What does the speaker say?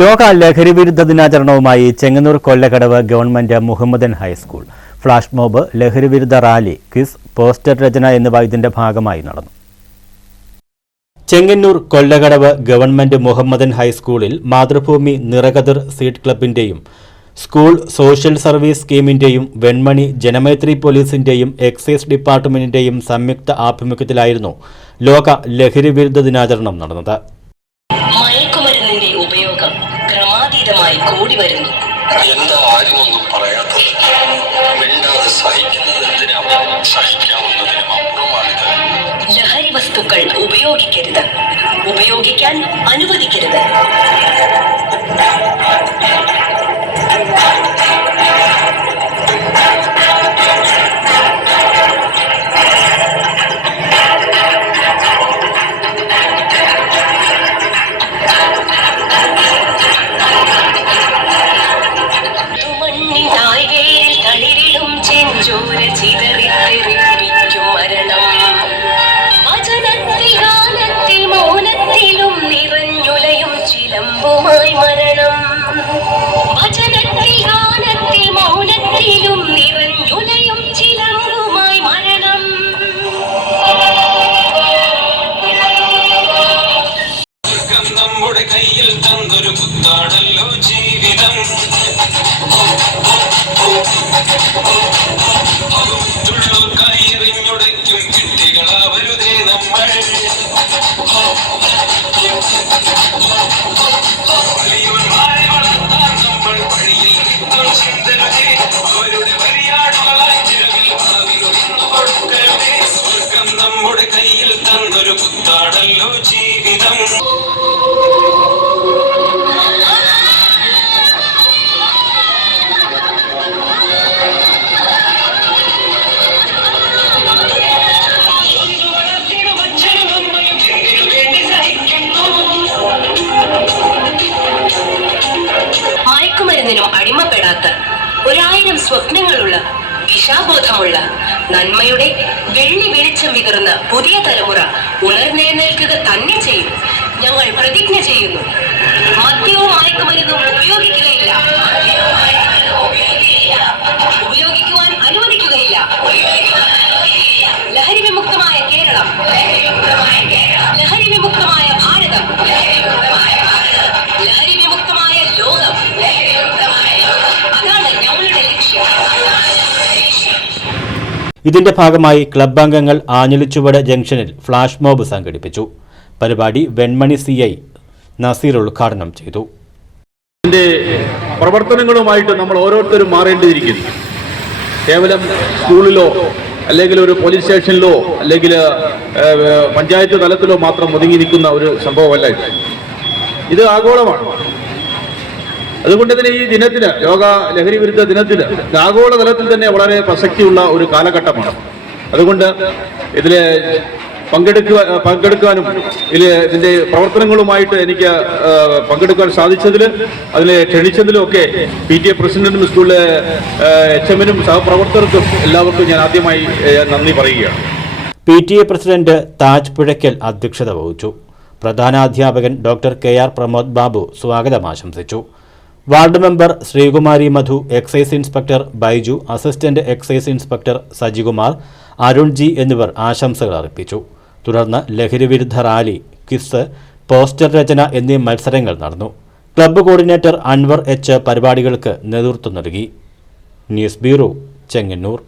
ലോക ലഹരി വിരുദ്ധ ദിനാചരണവുമായി Chengannur Kollakadavu government Muhammadan high school. Flash mob ലഹരി വിരുദ്ധ റാലി ക്വിസ് പോസ്റ്റർ രചന എന്നിവ ഇതിന്റെ ഭാഗമായി നടന്നു. ചെങ്ങന്നൂർ കൊല്ലകടവ് ഗവൺമെന്റ് മുഹമ്മദൻ ഹൈസ്കൂളിൽ മാതൃഭൂമി നിറകതിർ സീറ്റ് ക്ലബിന്റെയും സ്കൂൾ സോഷ്യൽ സർവീസ് സ്കീമിന്റെയും വെൺമണി ജനമൈത്രി പോലീസിന്റെയും എക്സൈസ് ഡിപ്പാർട്ട്മെന്റിന്റെയും സംയുക്ത ആഭിമുഖ്യത്തിലായിരുന്നു ലോക ലഹരി വിരുദ്ധ ദിനാചരണം നടന്നത്. ക്രമാതീതമായി കൂടി വരുന്നു. എന്താ പറയാത്തത്? മിണ്ടാതെ സഹിക്കുന്നതെന്തിനാ സഹിക്കാവുന്നതിനും അപ്പുറമാണിത്. ലഹരി വസ്തുക്കൾ ഉപയോഗിക്കരുത്. ഉപയോഗിക്കാൻ അനുവദിക്കരുത്. മൗനത്തിലും നിറഞ്ഞുലയും ചിലമ്പുമായി മരണം. നമ്മുടെ കയ്യിൽ തന്നൊരു പുത്താണല്ലോ ജീവിതം. തുള്ളൂർക്കായി എറിഞ്ഞുടയ്ക്കും കിട്ടികളാവരുതേ നമ്മൾ. തന്നൊരു ജീവിതം. മയക്കുമരുന്നിനും അടിമപ്പെടാത്ത ഒരായിരം സ്വപ്നങ്ങളുള്ള ദിശാബോധമുള്ള നന്മയുടെ വെള്ളി വെളിച്ചം വിതറുന്ന പുതിയ തലമുറ ഉണർന്നെഴുന്നേൽക്കുക തന്നെ ചെയ്യും. ഞങ്ങൾ പ്രതിജ്ഞ ചെയ്യുന്നു. മദ്യവും മയക്കുമരുന്നും ഉപയോഗിക്കുകയില്ല. ഇതിന്റെ ഭാഗമായി ക്ലബ് അംഗങ്ങൾ ആഞ്ഞിലിച്ചുവട് ജംഗ്ഷനിൽ ഫ്ളാഷ് മോബ് സംഘടിപ്പിച്ചു. പരിപാടി വെൺമണി സി ഐ നസീർ ഉദ്ഘാടനം ചെയ്തു. ഇതിന്റെ പ്രവർത്തനങ്ങളുമായിട്ട് നമ്മൾ ഓരോരുത്തരും മാറേണ്ടിയിരിക്കുന്നു. കേവലം സ്കൂളിലോ അല്ലെങ്കിൽ ഒരു പോലീസ് സ്റ്റേഷനിലോ അല്ലെങ്കിൽ പഞ്ചായത്ത് തലത്തിലോ മാത്രം ഒതുങ്ങി നിൽക്കുന്ന ഒരു സംഭവമല്ല ഇത് ആഗോളമാണ്. അതുകൊണ്ട് തന്നെ ഈ ദിനത്തിന് യോഗ ലഹരി വിരുദ്ധ ദിനത്തിന് ആഗോളതലത്തിൽ ആഗോള തലത്തിൽ തന്നെ വളരെ പ്രസക്തിയുള്ള ഒരു കാലഘട്ടമാണ്. അതുകൊണ്ട് ഇതിൽ പങ്കെടുക്കുക പങ്കെടുക്കാനും ഇതിൽ ഇതിന്റെ പ്രവർത്തനങ്ങളുമായിട്ട് എനിക്ക് പങ്കെടുക്കാൻ സാധിച്ചതിൽ അതിനെ ക്ഷണിച്ചതിലും ഒക്കെ പി ടി എ പ്രസിഡന്റിനും സ്കൂളിലെ എച്ച് എമ്മിനും സഹപ്രവർത്തകർക്കും എല്ലാവർക്കും ഞാൻ ആദ്യമായി നന്ദി പറയുകയാണ്. P T A president Taj Puzhakkal അധ്യക്ഷത വഹിച്ചു. പ്രധാനാധ്യാപകൻ doctor K R Pramod Babu സ്വാഗതം ആശംസിച്ചു. Ward member Sreekumari Madhu excise inspector Baiju assistant excise inspector Sajikumar Arun G എന്നിവർ ആശംസകൾ അർപ്പിച്ചു. തുടർന്ന് ലഹരിവിരുദ്ധ റാലി ക്വിസ് പോസ്റ്റർ രചന എന്നീ മത്സരങ്ങൾ നടന്നു. ക്ലബ്ബ് കോർഡിനേറ്റർ അൻവർ എച്ച് പരിപാടികൾക്ക് നേതൃത്വം നൽകി. News bureau Chengannur.